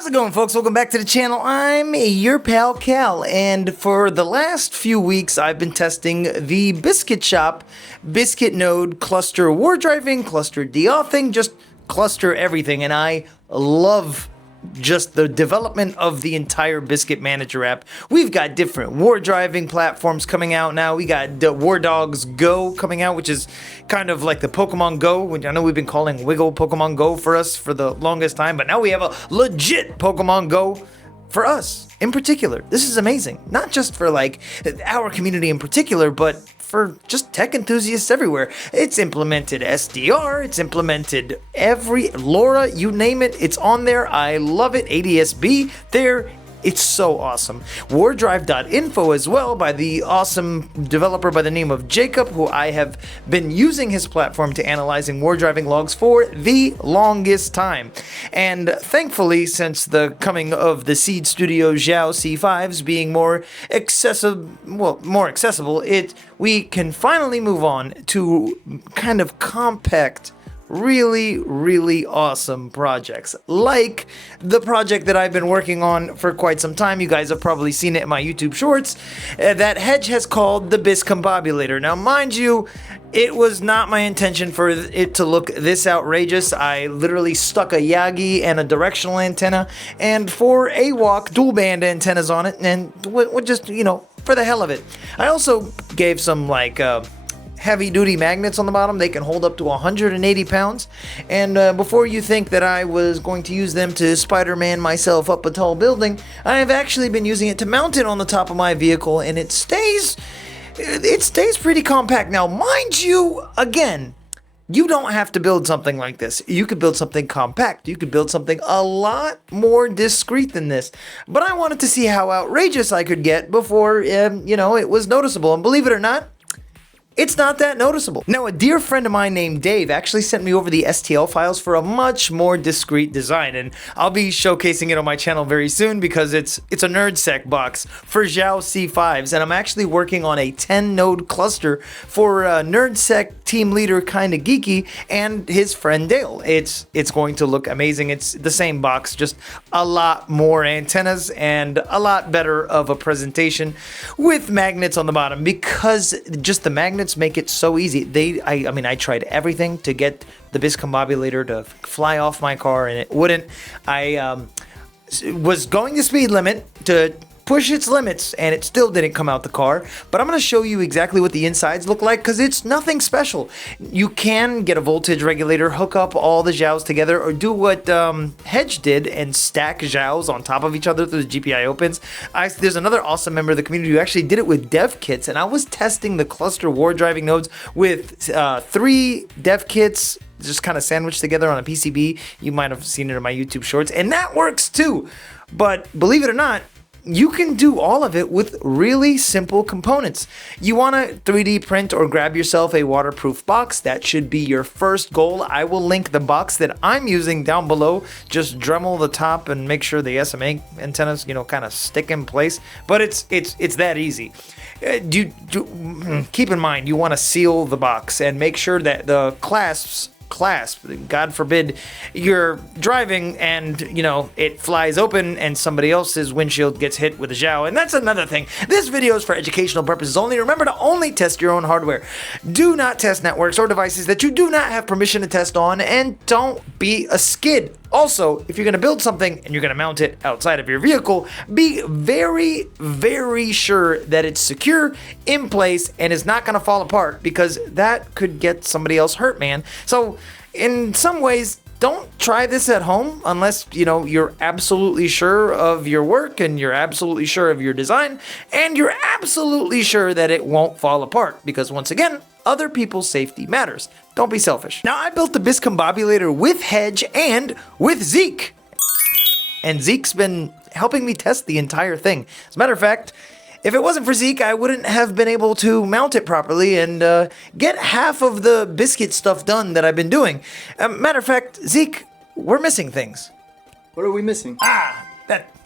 How's it going, folks? Welcome back to the channel. I'm your pal Cal, and for the last few weeks I've been testing the Biscuit Shop Biscuit Node cluster wardriving, cluster de-authing, just cluster everything, and I love just the development of the entire Biscuit Manager app. We've got different wardriving platforms coming out now. We got the WDG Go coming out, which is kind of like the Pokemon Go, which I know we've been calling Wiggle Pokemon Go for us for the longest time, but now we have a legit Pokemon Go for us in particular. This is amazing. Not just for like our community in particular, but for just tech enthusiasts everywhere. It's implemented SDR, it's implemented every LoRa, you name it, it's on there. I love it. ADSB there. It's so awesome. Wardrive.info as well by the awesome developer by the name of Jacob, who I have been using his platform to analyzing wardriving logs for the longest time. And thankfully, since the coming of the Seed Studio Xiao C5s being more accessible, we can finally move on to kind of compact, really awesome projects, like the project that I've been working on for quite some time. You guys have probably seen it in my YouTube shorts, that Hedge has called the Bis Combobulator. Now, mind you, it was not my intention for it to look this outrageous. I literally stuck a Yagi and a directional antenna and 4 AWOC dual band antennas on it, and just, you know, for the hell of it. I also gave some like heavy-duty magnets on the bottom. They can hold up to 180 pounds. And before you think that I was going to use them to Spider-Man myself up a tall building, I have actually been using it to mount it on the top of my vehicle, and it stays pretty compact. Now, mind you, again, you don't have to build something like this. You could build something compact. You could build something a lot more discreet than this. But I wanted to see how outrageous I could get before, you know, it was noticeable. And believe it or not, it's not that noticeable. Now, a dear friend of mine named Dave actually sent me over the STL files for a much more discreet design, and I'll be showcasing it on my channel very soon because it's a NerdSec box for Xiao C5s, and I'm actually working on a 10-node cluster for NerdSec team leader Kinda Geeky and his friend Dale. It's going to look amazing. It's the same box, just a lot more antennas and a lot better of a presentation with magnets on the bottom, because just the magnets make it so easy. I mean, I tried everything to get the Bis Combobulator to fly off my car, and it wouldn't. I was going the speed limit to push its limits, and it still didn't come out the car. But I'm going to show you exactly what the insides look like, because it's nothing special. You can get a voltage regulator, hook up all the Xiaos together, or do what Hedge did and stack Xiaos on top of each other through the GPIO pins. There's another awesome member of the community who actually did it with dev kits, and I was testing the cluster wardriving nodes with 3 dev kits just kind of sandwiched together on a PCB. You might have seen it in my YouTube shorts, and that works too. But believe it or not, you can do all of it with really simple components. You want to 3D print or grab yourself a waterproof box. That should be your first goal. I will link the box that I'm using down below. Just Dremel the top and make sure the SMA antennas, you know, kind of stick in place. But it's that easy. Keep in mind, you want to seal the box and make sure that the clasp, God forbid you're driving and, you know, it flies open and somebody else's windshield gets hit with a Xiao. And that's another thing. This video is for educational purposes only. Remember to only test your own hardware. Do not test networks or devices that you do not have permission to test on, and don't be a skid. Also, if you're going to build something and you're going to mount it outside of your vehicle, be very sure that it's secure, in place, and is not going to fall apart, because that could get somebody else hurt, man. So, in some ways, don't try this at home unless, you know, you're absolutely sure of your work and you're absolutely sure of your design and you're absolutely sure that it won't fall apart, because once again, other people's safety matters. Don't be selfish. Now, I built the Bis Combobulator with Hedge and with Zeke. And Zeke's been helping me test the entire thing. As a matter of fact, if it wasn't for Zeke, I wouldn't have been able to mount it properly and get half of the biscuit stuff done that I've been doing. Matter of fact, Zeke, we're missing things. What are we missing?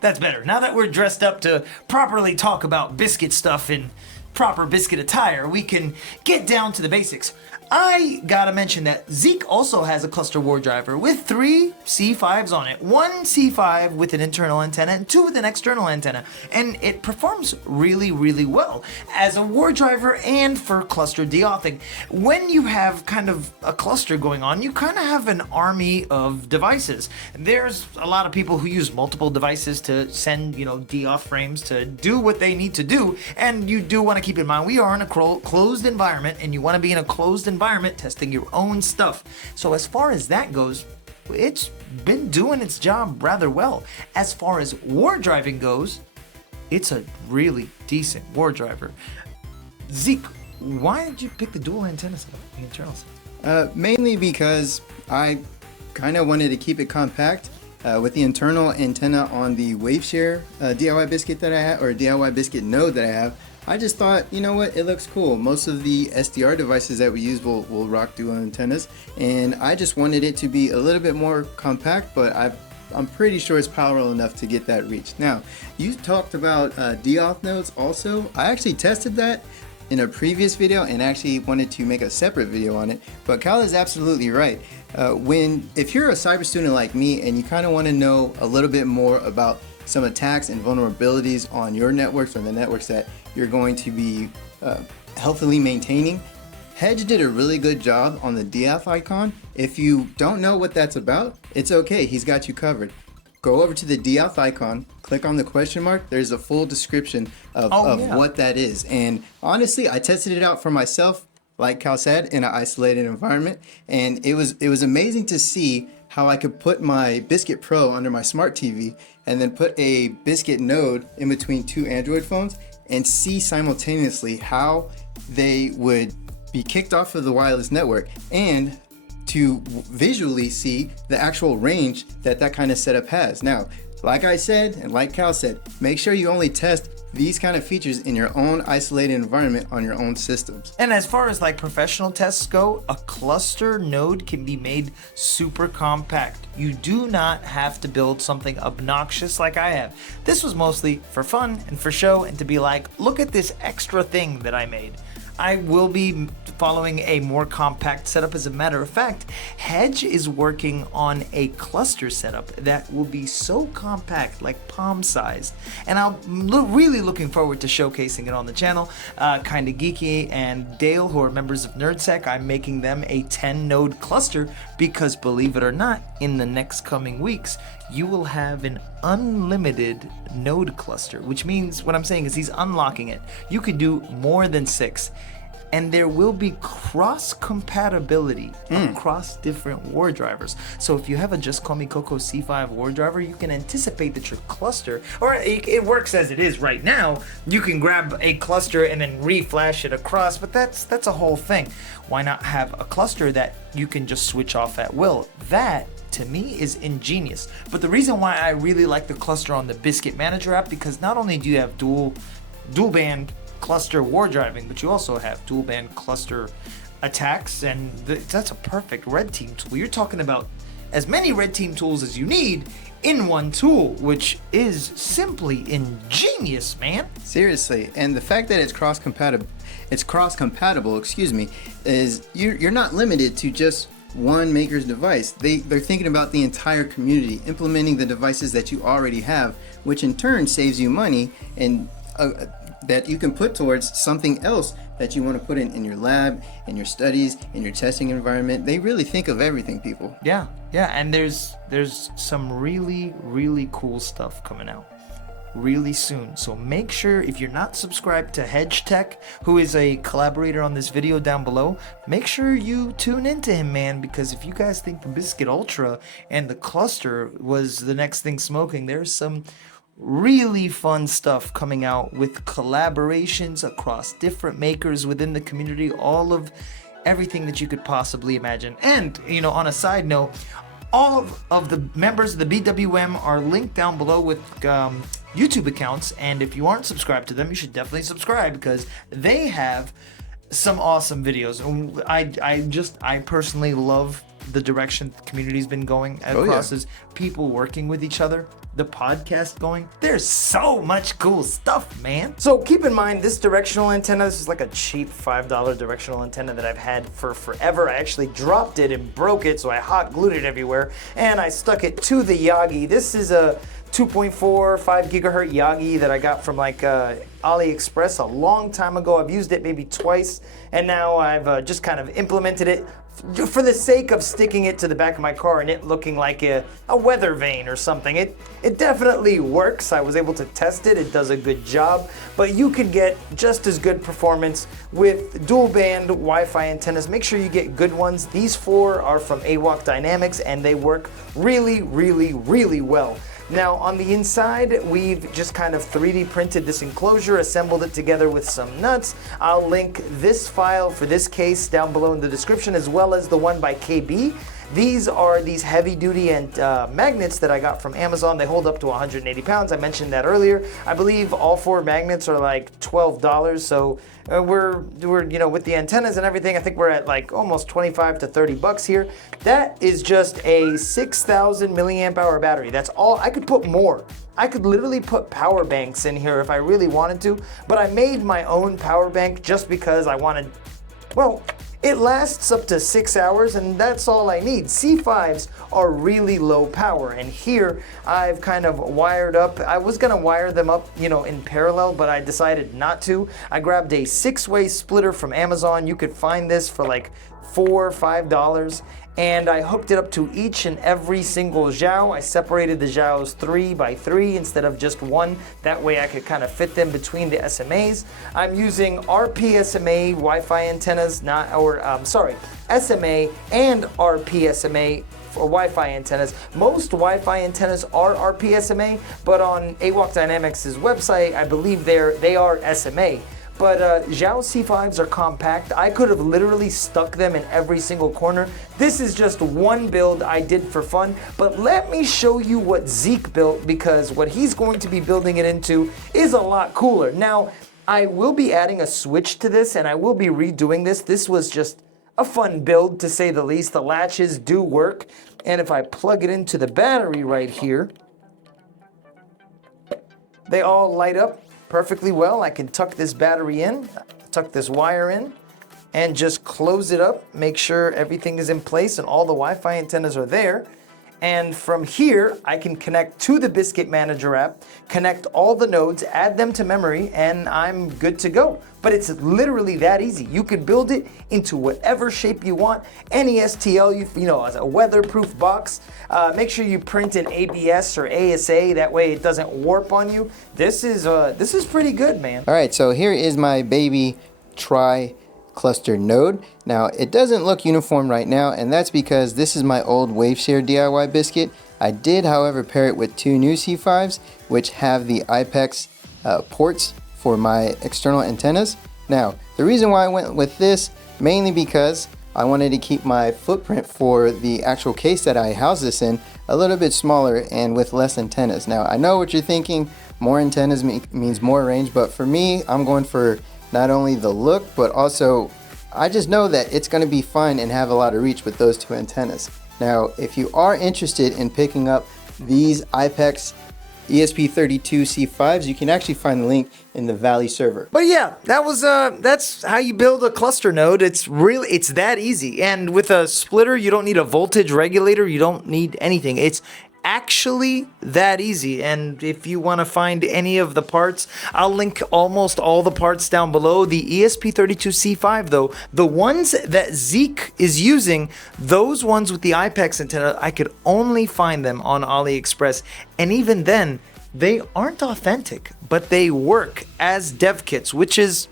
That's better. Now that we're dressed up to properly talk about biscuit stuff in proper biscuit attire, we can get down to the basics. I gotta mention that Zeke also has a cluster Wardriver with 3 C5s on it. 1 C5 with an internal antenna and 2 with an external antenna. And it performs really, really well as a Wardriver and for cluster deauthing. When you have kind of a cluster going on, you kind of have an army of devices. There's a lot of people who use multiple devices to send, deauth frames to do what they need to do. And you do want to keep in mind, we are in a closed environment, and you want to be in a closed environment testing your own stuff. So as far as that goes, it's been doing its job rather well. As far as wardriving goes, it's a really decent Wardriver. Zeke, why did you pick the dual antenna setup, the internal setup? Mainly because I kind of wanted to keep it compact. With the internal antenna on the WaveShare DIY biscuit that I have, or DIY biscuit node that I have, I just thought, you know what, it looks cool. Most of the SDR devices that we use will rock dual antennas, and I just wanted it to be a little bit more compact, but I'm pretty sure it's powerful enough to get that reach. Now, you talked about deauth nodes also. I actually tested that in a previous video and actually wanted to make a separate video on it, but Cal is absolutely right. If you're a cyber student like me and you kind of want to know a little bit more about some attacks and vulnerabilities on your networks or the networks that you're going to be healthily maintaining, Hedge did a really good job on the deauth icon. If you don't know what that's about, it's okay, he's got you covered. Go over to the deauth icon, click on the question mark, there's a full description of what that is. And honestly, I tested it out for myself, like Cal said, in an isolated environment, and it was amazing to see how I could put my Biscuit Pro under my smart TV and then put a Biscuit node in between 2 Android phones and see simultaneously how they would be kicked off of the wireless network, and to visually see the actual range that kind of setup has. Now, like I said, and like Cal said, make sure you only test these kind of features in your own isolated environment on your own systems. And as far as like professional tests go, a cluster node can be made super compact. You do not have to build something obnoxious like I have. This was mostly for fun and for show, and to be like, look at this extra thing that I made. I will be following a more compact setup. As a matter of fact, Hedge is working on a cluster setup that will be so compact, like palm sized, and I'm really looking forward to showcasing it on the channel. Kinda Geeky and Dale, who are members of NerdSec, I'm making them a 10 node cluster because, believe it or not, in the next coming weeks, you will have an unlimited node cluster, which means what I'm saying is he's unlocking it. You can do more than 6. And there will be cross compatibility across different Wardrivers. So if you have a JustcallmeKoko C5 Wardriver, you can anticipate that your cluster, or it works as it is right now, you can grab a cluster and then reflash it across, but that's a whole thing. Why not have a cluster that you can just switch off at will? That, to me, is ingenious. But the reason why I really like the cluster on the Biscuit Manager app, because not only do you have dual band cluster wardriving, but you also have dual band cluster attacks, and that's a perfect red team tool. You're talking about as many red team tools as you need in one tool, which is simply ingenious, man. Seriously, and the fact that it's cross compatible, is you're not limited to just one maker's device. They're thinking about the entire community, implementing the devices that you already have, which in turn saves you money and that you can put towards something else that you want to put in your lab, in your studies, in your testing environment. They really think of everything, people. Yeah, and there's some really cool stuff coming out really soon. So make sure, if you're not subscribed to Hedge Tech, who is a collaborator on this video down below, make sure you tune into him, man, because if you guys think the Biscuit Ultra and the cluster was the next thing smoking, there's some really fun stuff coming out with collaborations across different makers within the community, all of everything that you could possibly imagine. And, on a side note, all of the members of the BWM are linked down below with YouTube accounts, and if you aren't subscribed to them, you should definitely subscribe because they have some awesome videos. I personally love the direction the community's been going across is people working with each other, the podcast going. There's so much cool stuff, man. So keep in mind, this directional antenna, this is like a cheap $5 directional antenna that I've had for forever. I actually dropped it and broke it, so I hot glued it everywhere, and I stuck it to the Yagi. This is a 2.45 gigahertz Yagi that I got from like AliExpress a long time ago. I've used it maybe twice, and now I've just kind of implemented it for the sake of sticking it to the back of my car and it looking like a weather vane or something. It definitely works. I was able to test it. It does a good job, but you can get just as good performance with dual band Wi-Fi antennas. Make sure you get good ones. These 4 are from AWOC Dynamics and they work really, really, really well. Now on the inside, we've just kind of 3D printed this enclosure, assembled it together with some nuts. I'll link this file for this case down below in the description, as well as the one by KB. These are these heavy duty and magnets that I got from Amazon. They hold up to 180 pounds. I mentioned that earlier. I believe all 4 magnets are like $12. So we're you know, with the antennas and everything, I think we're at like almost 25 to 30 bucks here. That is just a 6,000 milliamp hour battery. That's all. I could put more. I could literally put power banks in here if I really wanted to, but I made my own power bank just because I wanted, well, it lasts up to 6 hours and that's all I need. C5s are really low power, and here I've kind of wired up. I was gonna wire them up, you know, in parallel, but I decided not to. I grabbed a 6-way splitter from Amazon. You could find this for like $4 or $5. And I hooked it up to each and every single xiao. I separated the xiaos 3 by 3 instead of just 1. That way I could kind of fit them between the SMAs. I'm using RP-SMA Wi-Fi antennas, SMA and RP-SMA for Wi-Fi antennas. Most Wi-Fi antennas are RP-SMA, but on AWOC Dynamics' website, I believe they are SMA. But xiao C5s are compact. I could have literally stuck them in every single corner. This is just one build I did for fun, but let me show you what Zeke built, because what he's going to be building it into is a lot cooler. Now, I will be adding a switch to this and I will be redoing this. This was just a fun build to say the least. The latches do work, and if I plug it into the battery right here, they all light up perfectly well. I can tuck this battery in, tuck this wire in, and just close it up, make sure everything is in place and all the Wi-Fi antennas are there. And from here, I can connect to the Biscuit Manager app, connect all the nodes, add them to memory, and I'm good to go. But it's literally that easy. You can build it into whatever shape you want, any STL, you know, as a weatherproof box. Make sure you print in ABS or ASA, that way it doesn't warp on you. This is pretty good, man. All right, so here is my baby tri-cluster node. Now, it doesn't look uniform right now, and that's because this is my old WaveShare DIY Biscuit. I did, however, pair it with 2 new C5s, which have the IPEX ports for my external antennas. Now, the reason why I went with this, mainly because I wanted to keep my footprint for the actual case that I house this in a little bit smaller and with less antennas. Now, I know what you're thinking, more antennas means more range, but for me, I'm going for not only the look, but also I just know that it's going to be fun and have a lot of reach with those 2 antennas. Now, if you are interested in picking up these IPEX ESP32 C5s, you can actually find the link in the Valley server. But yeah, that's how you build a cluster node. It's that easy. And with a splitter, you don't need a voltage regulator. You don't need anything. It's actually that easy. And if you want to find any of the parts, I'll link almost all the parts down below. The ESP32 C5 though, the ones that Zeke is using, those ones with the IPEX antenna, I could only find them on AliExpress, and even then they aren't authentic, but they work as dev kits, which is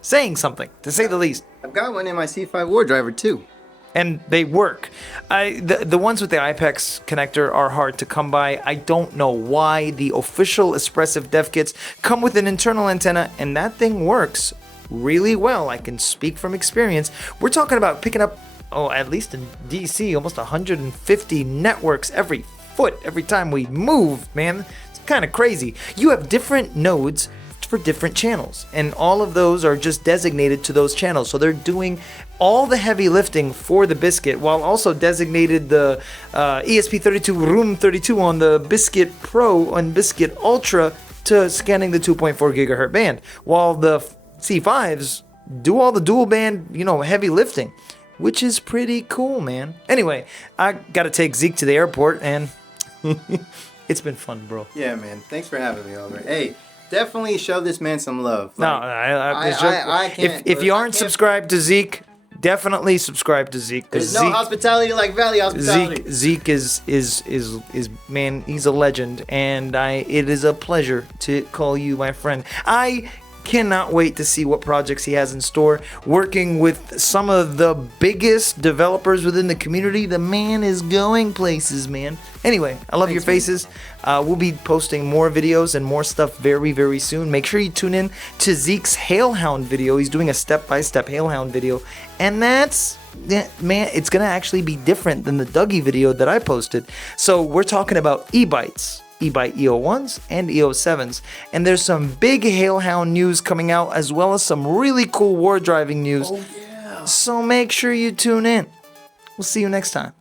saying something, to say the least. I've got one in my C5 Wardriver too. And they work. The ones with the IPEX connector are hard to come by. I don't know why. The official Espressive dev kits come with an internal antenna, and that thing works really well. I can speak from experience. We're talking about picking up, at least in DC, almost 150 networks every time we move, man. It's kind of crazy. You have different nodes for different channels, and all of those are just designated to those channels. So they're doing all the heavy lifting for the Biscuit, while also designated the ESP32 Room 32 on the Biscuit Pro and Biscuit Ultra to scanning the 2.4 gigahertz band, while the C5s do all the dual band, you know, heavy lifting, which is pretty cool, man. Anyway, I gotta take Zeke to the airport, and it's been fun, bro. Yeah, man. Thanks for having me over. Hey, definitely show this man some love. No, Like, I can't. if you aren't I can't- subscribed to Zeke, definitely subscribe to Zeke. There's no hospitality like Valley hospitality. Zeke is man, he's a legend, and it is a pleasure to call you my friend. I cannot wait to see what projects he has in store. Working with some of the biggest developers within the community, the man is going places, man. Anyway, I love your faces. We'll be posting more videos and more stuff very, very soon. Make sure you tune in to Zeke's Hailhound video. He's doing a step-by-step Hailhound video, and that's, man, it's gonna actually be different than the Dougie video that I posted. So we're talking about e-bytes. E-byte EO1s and EO7s, and there's some big Hailhound news coming out, as well as some really cool war driving news. Oh yeah. So make sure you tune in. We'll see you next time.